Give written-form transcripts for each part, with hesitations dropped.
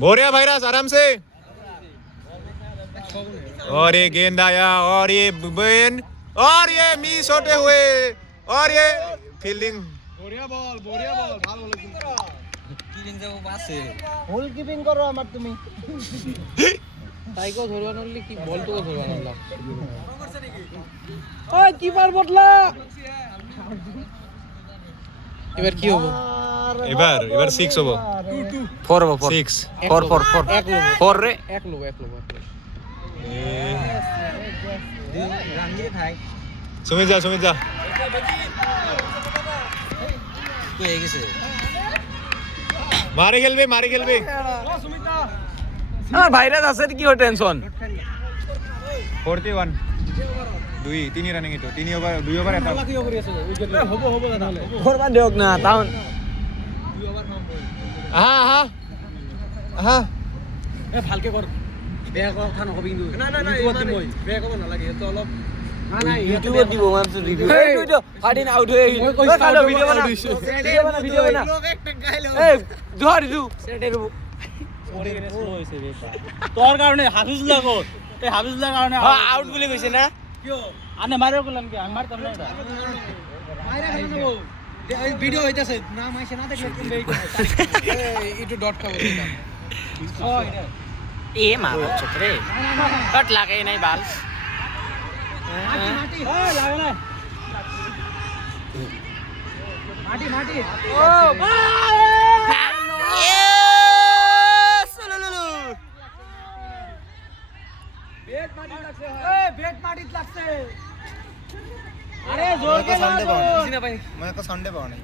बोरिया भाईरास आराम से और ये गेंद आया और ये बेन और ये मिस होते हुए और ये फील्डिंग बढ़िया बॉल ভালো বলে কিলিং যাব পাশে হোল কিপিং করো আমার তুমি তাইকেও ধরবা নলি কি বল তো ধরবা নলা ওই কিপার বদলা এবার কি হবে এবার 6 হবে 4 হবে 6 4 4 রে এক লোক রান দিয়ে থাক সুমিত যা হয়ে গেছে মারে খেলবে আমার ভাইরাস আছে কি ও টেনশন 41 2 রানিং এটো 3 ওভার 2 ওভার এটা হবো তাহলে করবা দেওক না তাও 2 ওভার নাম বল হ্যাঁ এ ভালকে কর বেয়া কথা নকবি কিন্তু না বেয়া কব নালাগে তো অলপ না ইউটিউবত দিব মানে রিভিউ এই তো কাটিন আউট হয়ে গেল কাটো ভিডিও বানা লোক একটা গাইলো এই ধর দু সেটের তোর কারণে হাফিজুল্লাহ কো এই হাফিজুল্লাহর কারণে আউট বলে কইছে না কিও আনে মারো করলাম কি আমি মারতাম না এটা মাইরা কেন নেবো এই ভিডিও হইতাছে না মাইছে না দেখলে তুমি এই একটু ডট খাবো এ মারো চত্রে কাট লাগে নাই বাল মাটি ওই লাগে না মাটি ও বেট মাটিত লাগছে আরে জোর কে না সিনা পাই मैं को संडे पाও নাই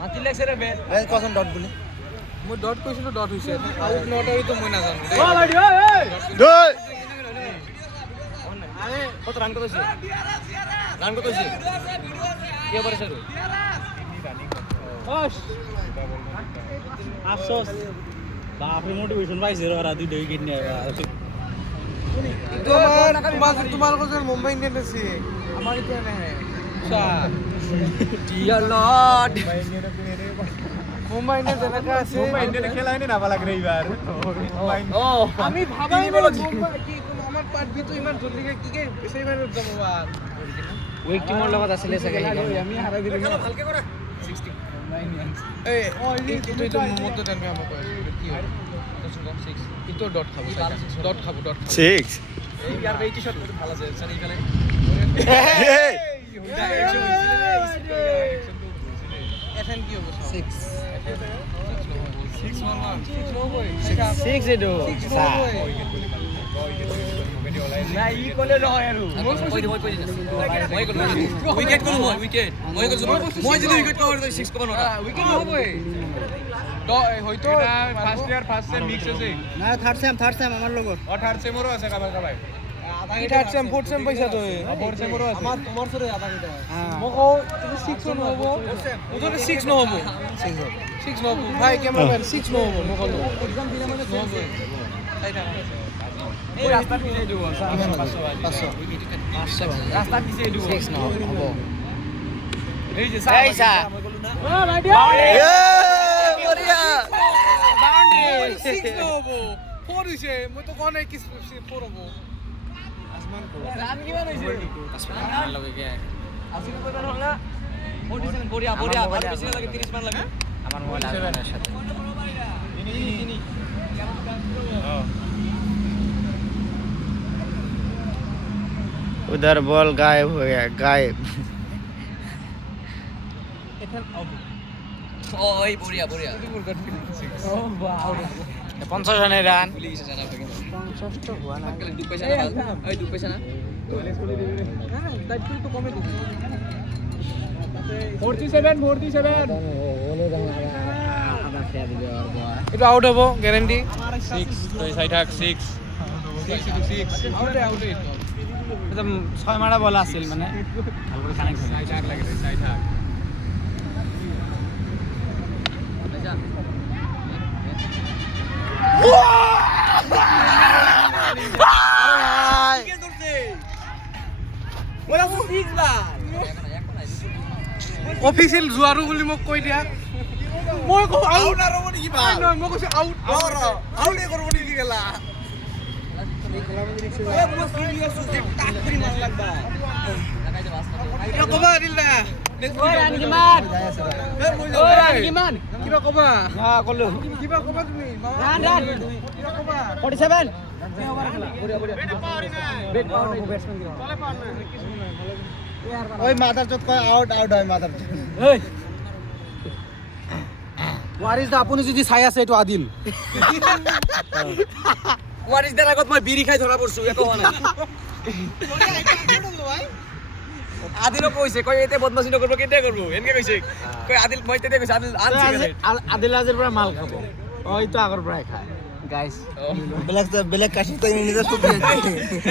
মাতি লাগছে রে বেট এই কসম ডট বলি মই ডট কইছিল ডট হইছে আউট নট হই তো মই না জানো ও ভাই ওই দুই আরে কত রান করেছে কি ওভারে শুরু বস আফসোস বাপরে মোটিভেশন পাইছে ওরা দুই উইকেট নিয়ে তোমার কাছে মুম্বাই ইন্ডিয়ান্স আছে আমার এটা না ডিয়ার লর্ড মুম্বাই ইন্ডিয়ান্স এলাকা আছে মুম্বাই ইন্ডিয়ানে খেলা হয়নি না ভালো করে এইবার ও আমি ভাবাই না মুম্বাই কি আমার পার্টি তো ইমান জলদি কি কে সেইবার যাব আর উইক টিমৰ লগত আছিলে চাগে আমি হাৰাই দিলে ভালকে কৰা 60 এই তুই তো মত টানবে আমাকে কি হয় 6 ইতো ডট খাবো ডট খাবো 6 এই यार এই টি-শার্ট ভালো আছে স্যার এইখানে এফএন কি হবে 6 6 এডো না ই কলে নহয় আৰু উইকেট করব উইকেট মই যদি উইকেট কভার 6 কভার না উইকেট হবে হয়তো ফার্স্ট সেম মিক্স আছে না থার্ড সেম আমার লগত और থার্ড সেমরও আছে কাবাই এটা থার্ড সেম ফোর্থ সেম পয়সা তো ফোর্থ সেমরও আছে আমার তোমার সরে আধা মিটার মকো 6 ন হবো ওদের 6 ন হবো 6 ন হবো ভাই ক্যামেরাম্যান 6 ন হবো মকো এক্সাম দিলে মানে 6 হবো এইটা এই রাস্তা পিছে দিব 500 রাস্তা পিছে দিব 6 না হ'ব এই যে এই সা ও ভাই এ বড়িয়া বাউন্ডারি 6 ন হবো 4 হইছে মই তো কোন কি 4 হবো আসমান কো রান কিমান হইছে আসমান লগে কে আসি কত রান হলা 47 বড়িয়া ভালো বেশি লাগে 30 মান লাগে আমার মোবাইল আসমানের সাথে তিনি उधर बॉल गायब हो गया गायब ওই বড়িয়া ও বাও 50 রানের রান 50 তো হওয়া না দুই পয়সা না এই দুই পয়সা না হ্যাঁ দায়িত্ব তো কমে দিছে 47 এটা আউট হবো গ্যারান্টি 6 তো সাইড হাক 6 আউটে একদম 6 মারা বল আছিল মানে ভালো করে কানেক্ট হয় সাইড হাক লাগে সাইড হাক অফিচিয়েল জুৱাৰু বুলি মোক কৈ দিয়া মই কওঁ আউট আৰু মানে কি ভাল নহয় মই কৈছো আউট আউটে কৰিব নেকি গেলা কবা দিল না কিমান কিবা কবা ক'লো কিবা কবা তুমি ৰান 47 ওই মাথার চোট কয় আউট আউট হয় মাথার চোট এই ওয়ারিস দা আপুনি যদি চাই আছে এইটো আদিল ওয়ারিস দের আগত মই বিড়ি খাই ধরা পড়ছু একো হোৱা নাই আদিলও কৈছে কই এতে বদমাশি নকৰব কেতে কৰব এনকে কৈছে কই আদিল মই তেতে কৈছে আদিল আন সিগাৰেট আদিল আজিৰ পৰা মাল খাব হয়তো আগৰ পৰাই খায় গাইস বেলেগ কাশি তো নিজে সুতি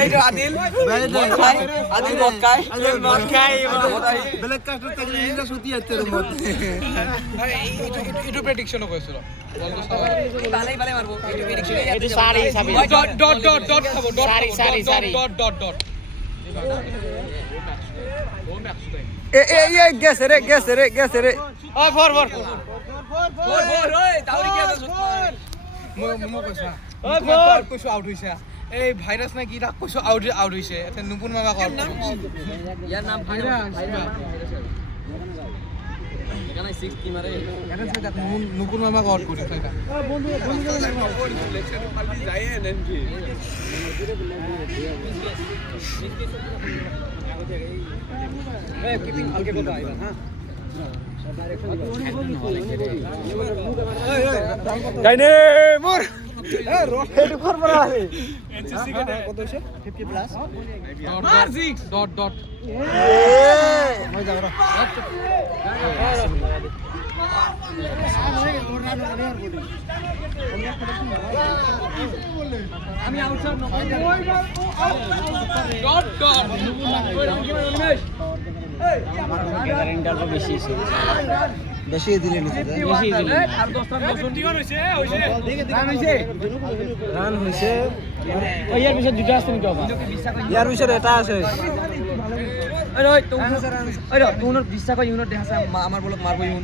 এইটো আদিল আদিল মদ খায় বেলেগ কাশি তো নিজে সুতি আছে রুমত এইটো প্ৰেডিকচন কৈছিল ভালেই ভালে মাৰবো এইটো প্ৰেডিকশন এইটো সাৰি চাবি ডট খাব সাৰি ডট এ গেছে রে ও ফর ওই তাওরি কি আছে মই কৈছা ওই ফর কৈছো আউট হৈছে এই ভাইৰাছ না কি তাক কৈছো আউট হৈছে এটা নুপুন মামা কল ইয়ার নাম ভাইরাস এখানে 6 কি মারে এটা সেটা নুপুন মামা কল কৰি থাকা গাইনে মোর এনসিসি কে কত হইছে 50 প্লাস মার 6 ডট মই যাও রে আমি আউটসাইড ডট গ্যারান্টারটা বেশি আছে বেশি দিলে নিছে বেশি দিল আর 10টা নতুন টিমান হৈছে রান হইছে ওই ইয়ার পিছত দুটা আছে নেকি বাবা ইয়ার পিছত এটা আছে ওই তো ওই তোনৰ বিশ্বাস কৰি ইউনিট দেখাছে আমাৰ বলত মারবো ইউন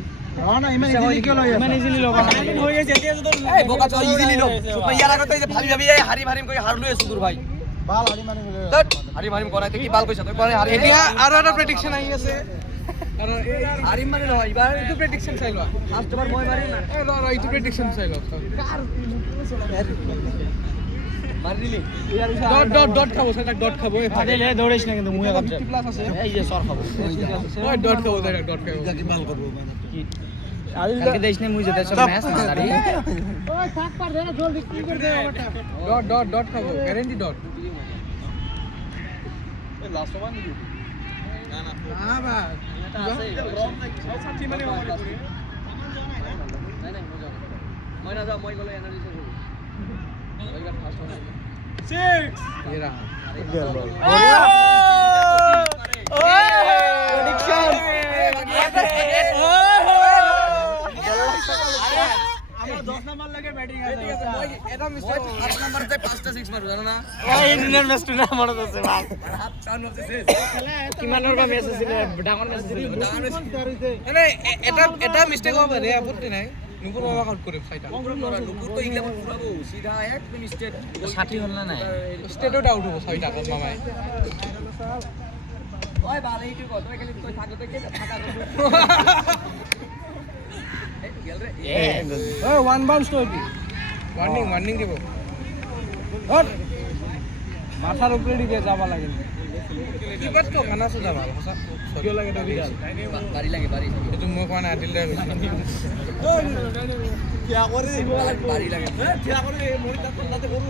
না ইমান ইজিলি কিয় লয় ইমান ইজিলি ল'বা হৈ গৈছে এতিয়া তো এই বোকা চল ইজিলি লো ইয়াৰ আগত এই যে ভাবি এই হাৰি মাৰিম কৰি হাৰলো আছো তোৰ ভাই বাল হাৰি মানি তত হাৰি মাৰিম কৰাই কি বাল কৈছ তই কৰাই হাৰি এতিয়া আৰু এটা প্ৰেডিকচন আহি আছে আৰু হাৰিম মানে নহয় এবাৰ এইটো প্ৰেডিকচন চাই লোৱা ফাৰ্ষ্ট এবাৰ মই মাৰিম না এইটো প্ৰেডিকচন চাই লোৱা মাৰি দিলি ডট খাব সেটা ডট খাব এই আদিল হে দৌড়িস না কিন্তু মুহে কাট প্লাস আছে এই যে সর খাবো ওই ডট খাব ডট খাব কি বাল করব কালকে দেশ নে মুই যেতে সব ম্যাচ না দাঁড়ি ডট খাব গ্যারান্টি ডট লাস্ট ওয়ান দিও না বা সাথী মানে আমার করে নাই নাই মই না যাও মই গলে এনার্জি শেষ হ'ব ওইবার ফার্স্ট হবে 6 এরা প্রেডিকশন আমার 10 নাম্বার লাগে ব্যাটিং আছে মই এটা মিস্টেক 8 নম্বরতে 5টা 6 মারু জানো না ওই ইন্ডিয়ান ম্যাচ টু না মনত আছে ভাই হাফ টাউন অফ দ্য শেষ কিমানৰ কা ম্যাচ আছিল ডাঙৰ ম্যাচ আছিল মানে এটা মিস্টেক হ'ব ৰে আপত্তি নাই নুপুৰ বাবা কাউন্ট কৰিম চাইটা নুপুর তো ইগলা ফুরাবো সিধা একদম স্ট্রেট 60 হল না নাই স্টেটত আউট হ'ব ছয়টা কল মামাই ওই ভালো এইটু কত ওই খালি তুই থাকো তো কে থাকা এই গেল রে ওই ওয়ান বাউন্স তো কি ওয়ার্নিং দিব হট মাথার উপরে দিকে যাবা লাগে কি বাত তো খানা সুদা ভাল সঁচা কিয় লাগে তো বিয়াল বাড়ি লাগে বাড়ি এইটো মই কোৱা নাই আদিল দে বাড়ি লাগে থিয়া কৰি মই তাত তলাতে কৰো